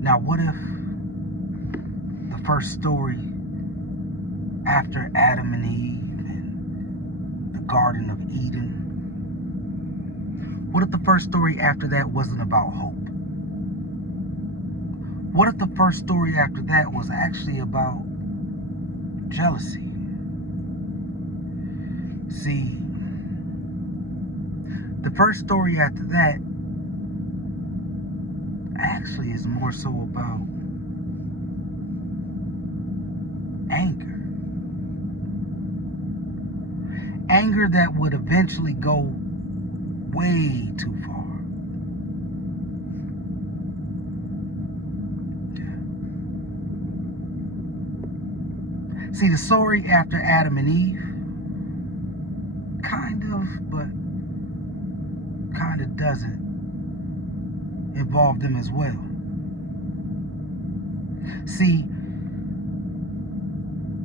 Now, what if the first story after Adam and Eve and the Garden of Eden, what if the first story after that wasn't about hope? What if the first story after that was actually about jealousy? See, the first story after that actually is more so about anger. Anger that would eventually go way too far. See, the story after Adam and Eve, kind of, but kind of doesn't involve them as well. See,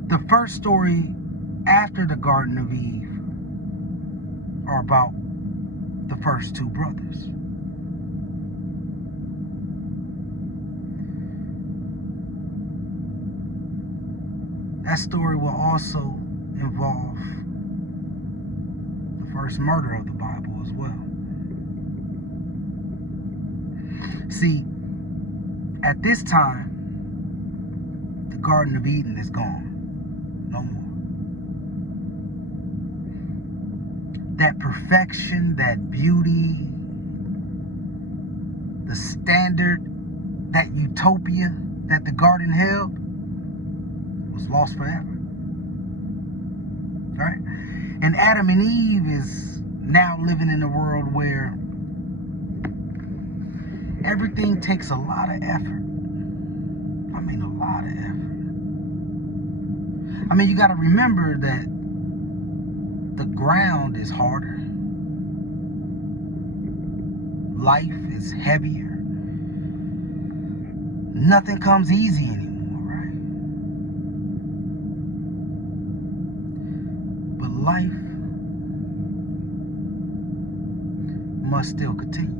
the first story after the Garden of Eve are about the first two brothers. That story will also involve the first murder of the Bible as well. See, at this time, the Garden of Eden is gone. No more. That perfection, that beauty, the standard, that utopia that the garden held was lost forever. All right? And Adam and Eve is now living in a world where everything takes a lot of effort. I mean, a lot of effort. I mean, you got to remember that the ground is harder. Life is heavier. Nothing comes easy anymore, right? But life must still continue.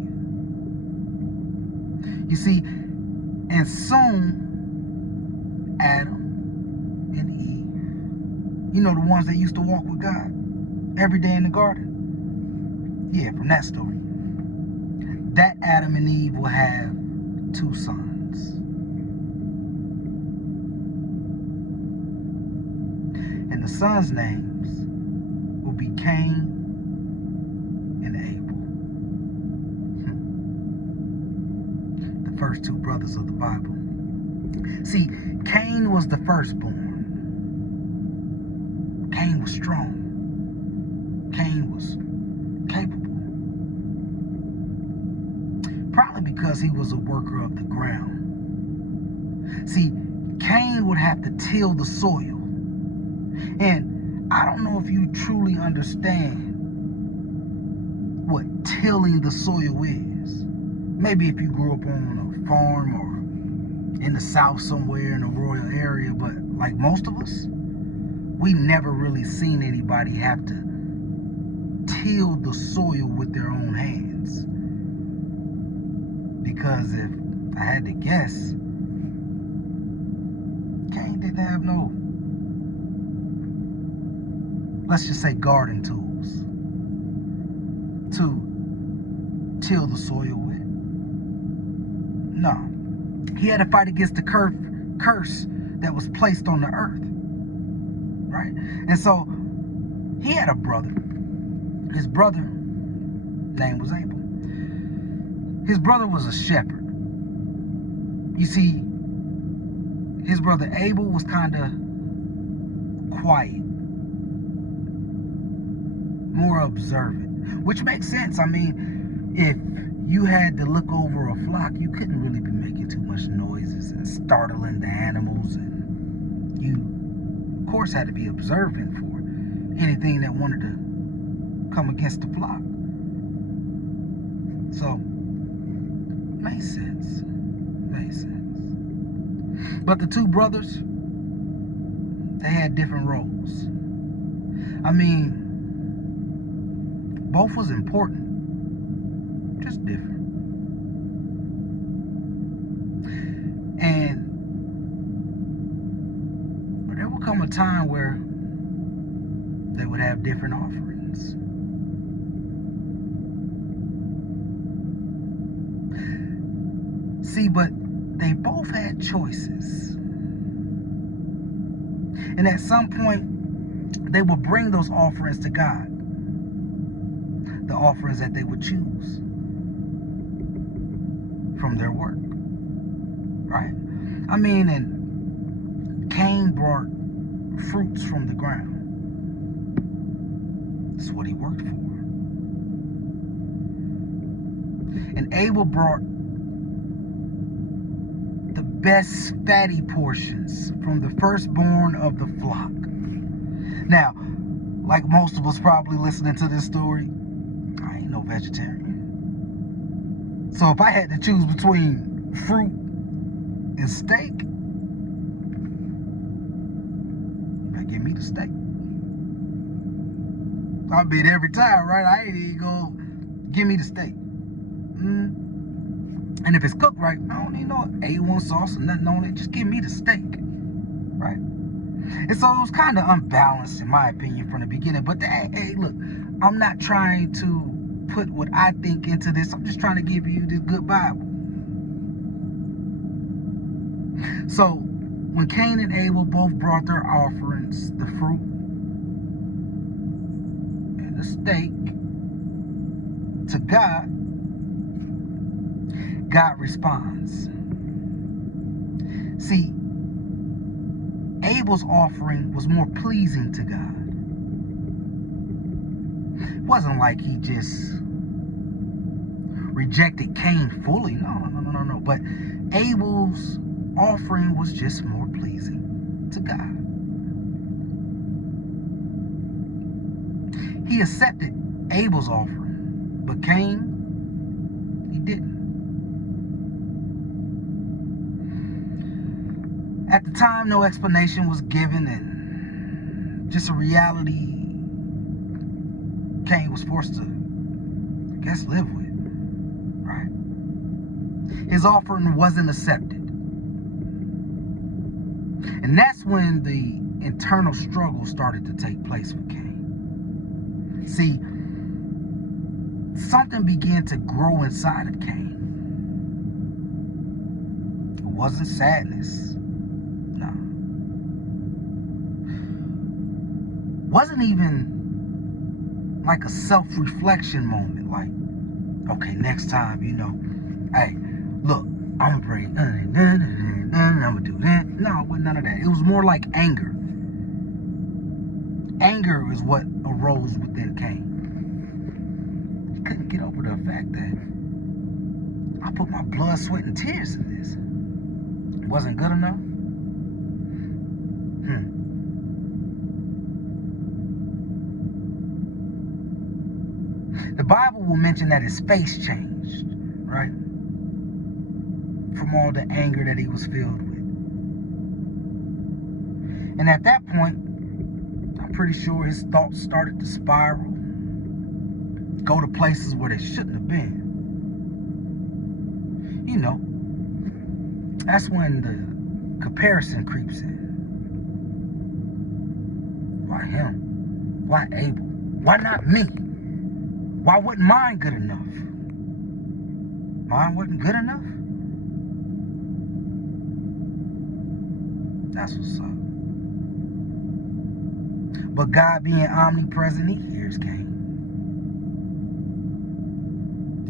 You see, and soon, Adam and Eve, you know, the ones that used to walk with God every day in the garden? Yeah, from that story. That Adam and Eve will have two sons. And the sons' names will be Cain and Abel. The first two brothers of the Bible. See, Cain was the firstborn. Cain was strong. Cain was capable. Probably because he was a worker of the ground. See, Cain would have to till the soil. And I don't know if you truly understand what tilling the soil is. Maybe if you grew up on a farm or in the South somewhere in a rural area, but like most of us, we never really seen anybody have to till the soil with their own hands. Because if I had to guess, Cain didn't have no, let's just say, garden tools to till the soil with. No. He had to fight against the curse that was placed on the earth. Right? And so he had a brother. His brother name was Abel. His brother was a shepherd. You see, his brother Abel was kind of quiet, more observant, which makes sense. I mean, if you had to look over a flock, you couldn't really be making too much noises and startling the animals, and you, of course, had to be observant for anything that wanted to come against the flock. So, makes sense. Makes sense. But the two brothers, they had different roles. I mean, both was important, just different. time where they would have different offerings. See, but they both had choices. And at some point, they would bring those offerings to God. The offerings that they would choose from their work. Right? I mean, and Cain brought fruits from the ground. That's what he worked for. And Abel brought the best fatty portions from the firstborn of the flock. Now, like most of us probably listening to this story, I ain't no vegetarian. So if I had to choose between fruit and steak, give me the steak. I bet every time, right? I ain't even go, give me the steak. And if it's cooked right, I don't need no A1 sauce or nothing on it. Just give me the steak, right? And so it was kind of unbalanced, in my opinion, from the beginning. But hey, look, I'm not trying to put what I think into this. I'm just trying to give you this good Bible. So when Cain and Abel both brought their offerings, the fruit and the steak, to God, God responds. See, Abel's offering was more pleasing to God. It wasn't like he just rejected Cain fully. No. But Abel's offering was just more pleasing to God. He accepted Abel's offering, but Cain, he didn't. At the time, no explanation was given, and just a reality Cain was forced to, I guess, live with, right? His offering wasn't accepted. And that's when the internal struggle started to take place with Cain. See, something began to grow inside of Cain. It wasn't sadness. No. Wasn't even like a self-reflection moment. Like, okay, next time, hey, look, I'm gonna pray, I'm gonna do that. No, it wasn't none of that. It was more like anger. Anger is what arose within Cain. He couldn't get over the fact that I put my blood, sweat, and tears in this. It wasn't good enough. The Bible will mention that his face changed, right? From all the anger that he was filled with. And at that point, I'm pretty sure his thoughts started to spiral, go to places where they shouldn't have been. That's when the comparison creeps in. Why him? Why Abel? Why not me? Why wasn't mine good enough? Mine wasn't good enough? That's what's up. But God being omnipresent, he hears Cain.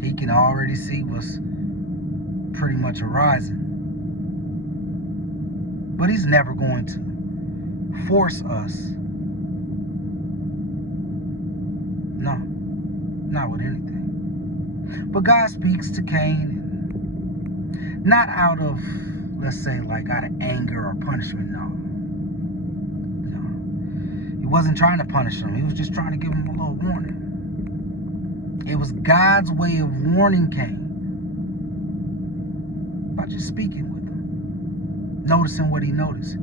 He can already see what's pretty much arising. But he's never going to force us. No, not with anything. But God speaks to Cain, not out of, let's say, like out of anger or punishment. No. He wasn't trying to punish him. He was just trying to give him a little warning. It was God's way of warning Cain by just speaking with him, noticing what he noticed.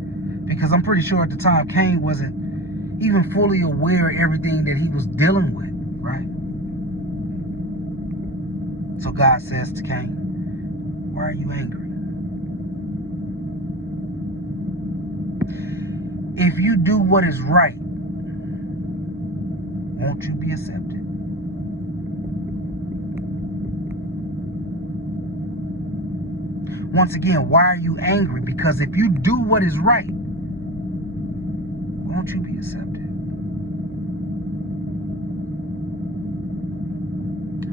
Because I'm pretty sure at the time Cain wasn't even fully aware of everything that he was dealing with, right? So God says to Cain, why are you angry? If you do what is right, won't you be accepted? Once again, why are you angry? Because if you do what is right, won't you be accepted?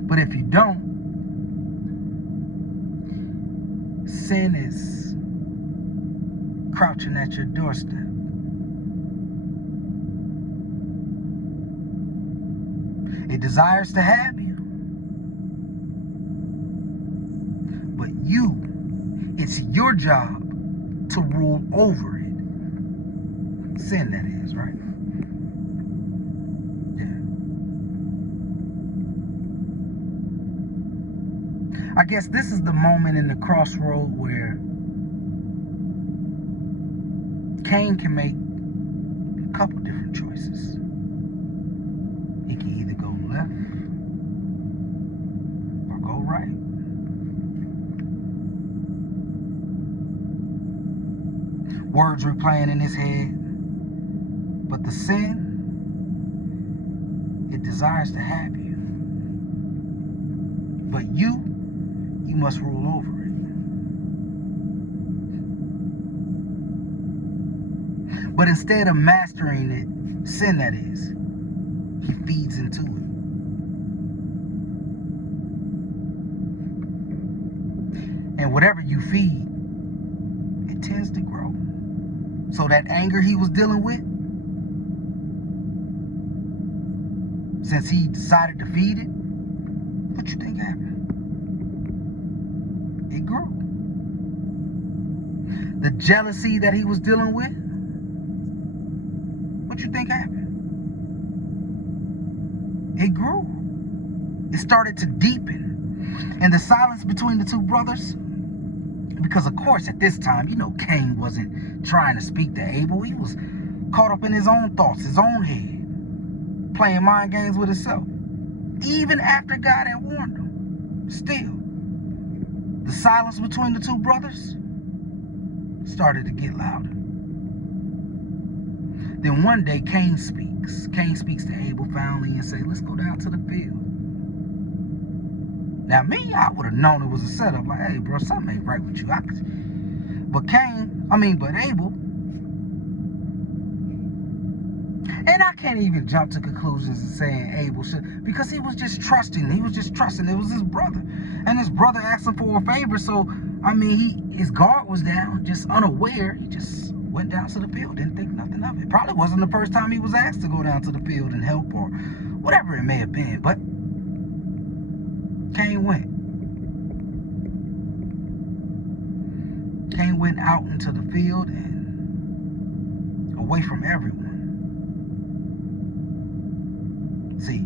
But if you don't, sin is crouching at your doorstep. It desires to have you. But it's your job to rule over it. Sin, that is, right? Yeah. I guess this is the moment in the crossroad where Cain can make a couple different choices. He can either go left or go right. Words replaying in his head. But the sin, it desires to have you. But you must rule over it. But instead of mastering it, sin that is, he feeds into it. And whatever you feed, it tends to grow. So that anger he was dealing with, since he decided to feed it, what you think happened? It grew. The jealousy that he was dealing with, what you think happened? It grew. It started to deepen. And the silence between the two brothers, because of course at this time, Cain wasn't trying to speak to Abel. He was caught up in his own thoughts, his own head, playing mind games with himself. Even after God had warned him, still, the silence between the two brothers started to get louder. Then one day, Cain speaks. Cain speaks to Abel finally and says, let's go down to the field. Now, me, I would have known it was a setup. Like, hey, bro, something ain't right with you. But Abel, and I can't even jump to conclusions and saying Abel should, because he was just trusting. He was just trusting. It was his brother. And his brother asked him for a favor. So, his guard was down, just unaware. He just went down to the field, didn't think nothing of it. Probably wasn't the first time he was asked to go down to the field and help or whatever it may have been. But Cain went. Cain went out into the field and away from everyone. See,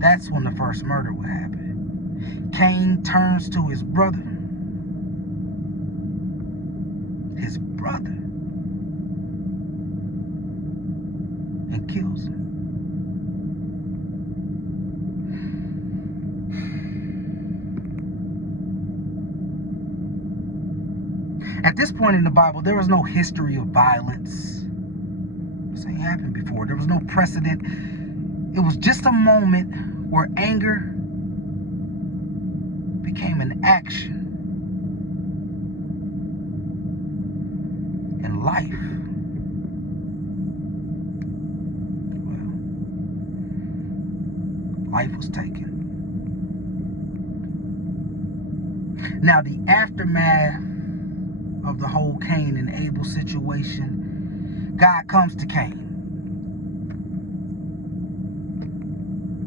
that's when the first murder would happen. Cain turns to his brother. And kills him. At this point in the Bible, there was no history of violence. This ain't happened before. There was no precedent. It was just a moment where anger became an action. And life, life was taken. Now, the aftermath of the whole Cain and Abel situation, God comes to Cain.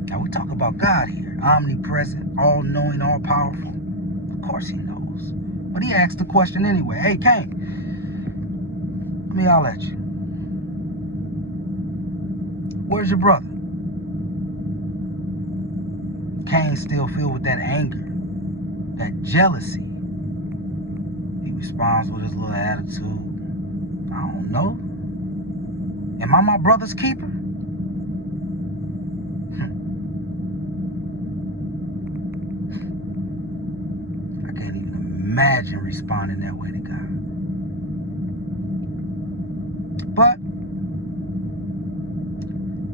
Now, we talk about God here, omnipresent, all-knowing, all-powerful. Of course he knows. But he asked the question anyway. Hey, Cain, let me holler at you. Where's your brother? Cain, still filled with that anger, that jealousy, he responds with his little attitude. I don't know. Am I my brother's keeper? I can't even imagine responding that way to God. But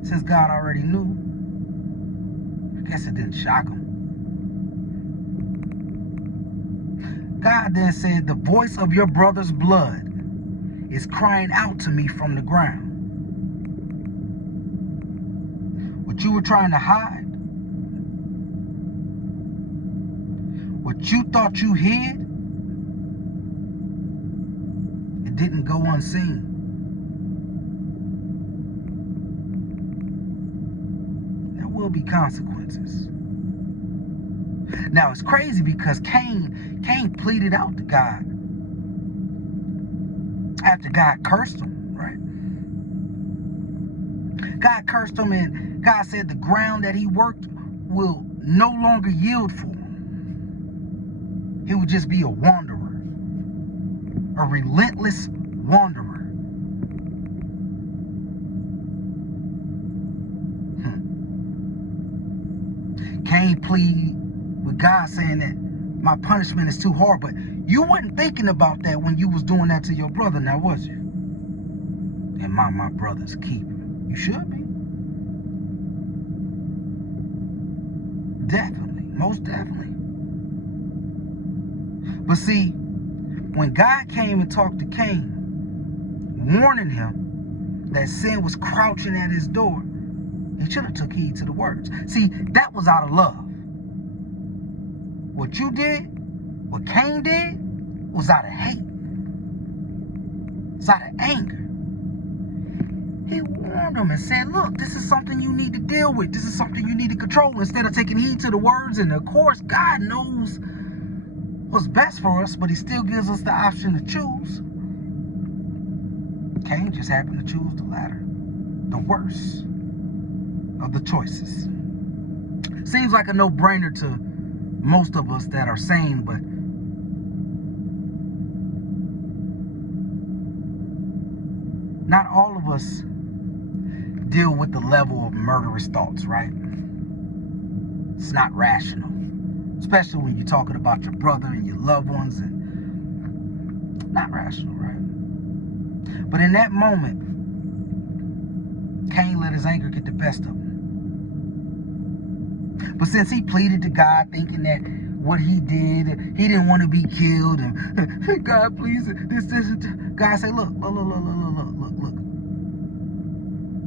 since God already knew, I guess it didn't shock him. God then said, the voice of your brother's blood is crying out to me from the ground. What you were trying to hide, what you thought you hid, it didn't go unseen. There will be consequences. Now it's crazy because Cain pleaded out to God after God cursed him, right? God cursed him, and God said the ground that he worked will no longer yield for him. He would just be a wanderer, a relentless wanderer. Cain pleaded with God saying that my punishment is too hard, but you wasn't thinking about that when you was doing that to your brother, now was you? Am I my brother's keeper? You should be. Definitely, most definitely. But see, when God came and talked to Cain, warning him that sin was crouching at his door, he should have took heed to the words. See, that was out of love. What you did, what Cain did, was out of hate. It's out of anger. He warned him and said, look, this is something you need to deal with. This is something you need to control instead of taking heed to the words. And of course, God knows what's best for us, but he still gives us the option to choose. Cain just happened to choose the latter, the worst of the choices. Seems like a no-brainer to most of us that are sane, but not all of us deal with the level of murderous thoughts, right? It's not rational, especially when you're talking about your brother and your loved ones, and not rational, right? But in that moment, Cain let his anger get the best of him. But since he pleaded to God, thinking that what he did, he didn't want to be killed, and God, please, this, God said, look, I'm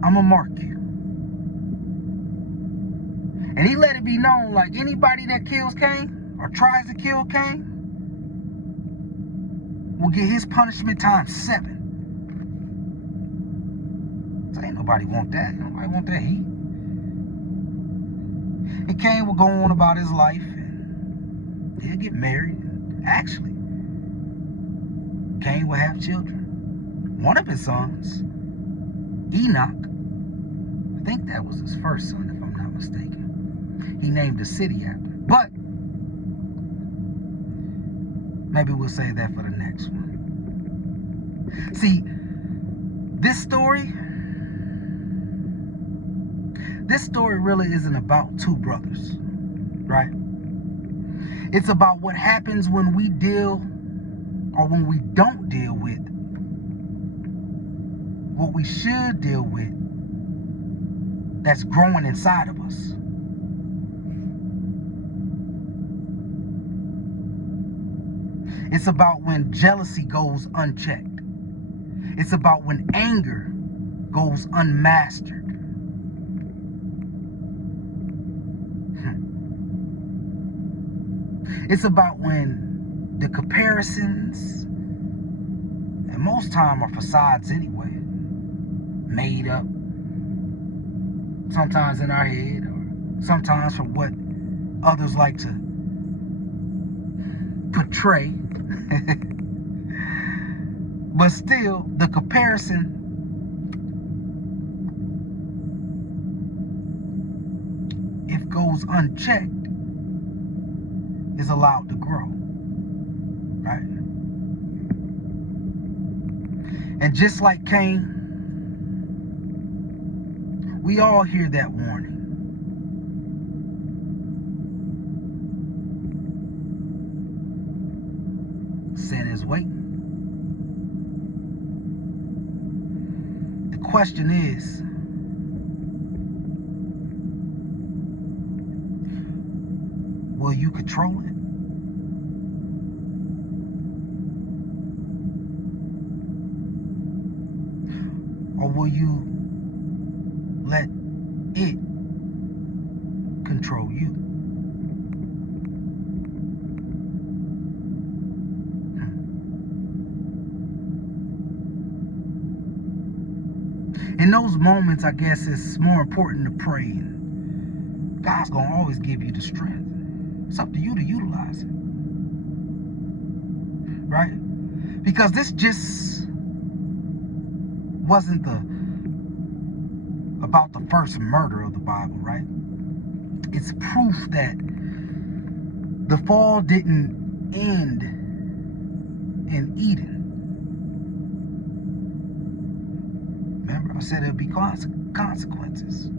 gonna mark you. And he let it be known, like anybody that kills Cain or tries to kill Cain will get his punishment times 7. So ain't nobody want that. Nobody want that heat. And Cain will go on about his life, and he'll get married. Actually, Cain will have children. One of his sons, Enoch, I think that was his first son, if I'm not mistaken. He named a city after. But maybe we'll save that for the next one. See, this story really isn't about two brothers, right? It's about what happens when we deal, or when we don't deal with what we should deal with that's growing inside of us. It's about when jealousy goes unchecked. It's about when anger goes unmastered. It's about when the comparisons, and most time are facades anyway, made up, sometimes in our head, or sometimes from what others like to portray. But still, the comparison if goes unchecked, is allowed to grow, right? And just like Cain, we all hear that warning. Sin is waiting. question is, will you control it? Or will you let it control you? In those moments, I guess it's more important to pray. And God's going to always give you the strength. It's up to you to utilize it. Right? Because this just wasn't about the first murder of the Bible, right? It's proof that the fall didn't end in Eden. Remember, I said there'll be consequences.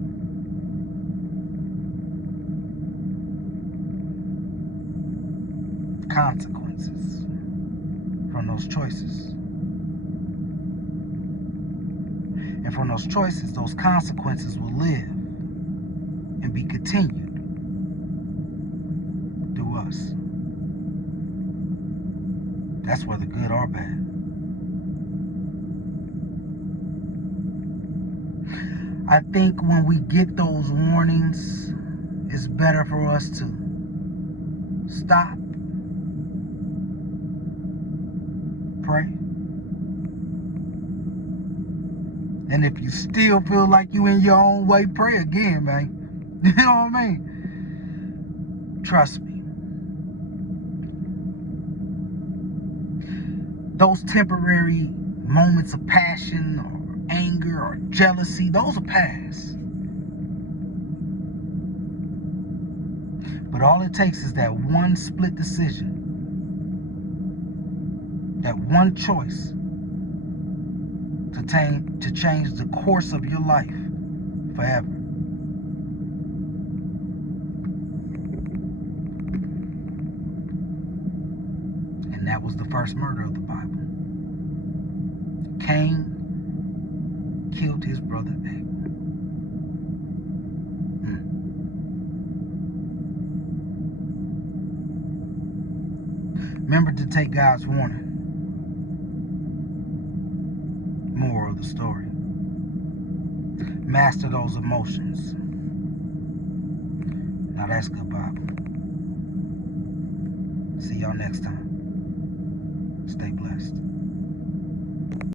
Consequences from those choices. And from those choices, those consequences will live and be continued through us. That's whether good or bad. I think when we get those warnings, it's better for us to stop, pray. And if you still feel like you in your own way, pray again, man. You know what I mean? Trust me. Those temporary moments of passion or anger or jealousy, those will pass. But all it takes is that one split decision, that one choice to change the course of your life forever. And that was the first murder of the Bible. Cain killed his brother Abel. Remember to take God's warning. Moral of the story. Master those emotions. Now that's good Bible. See y'all next time. Stay blessed.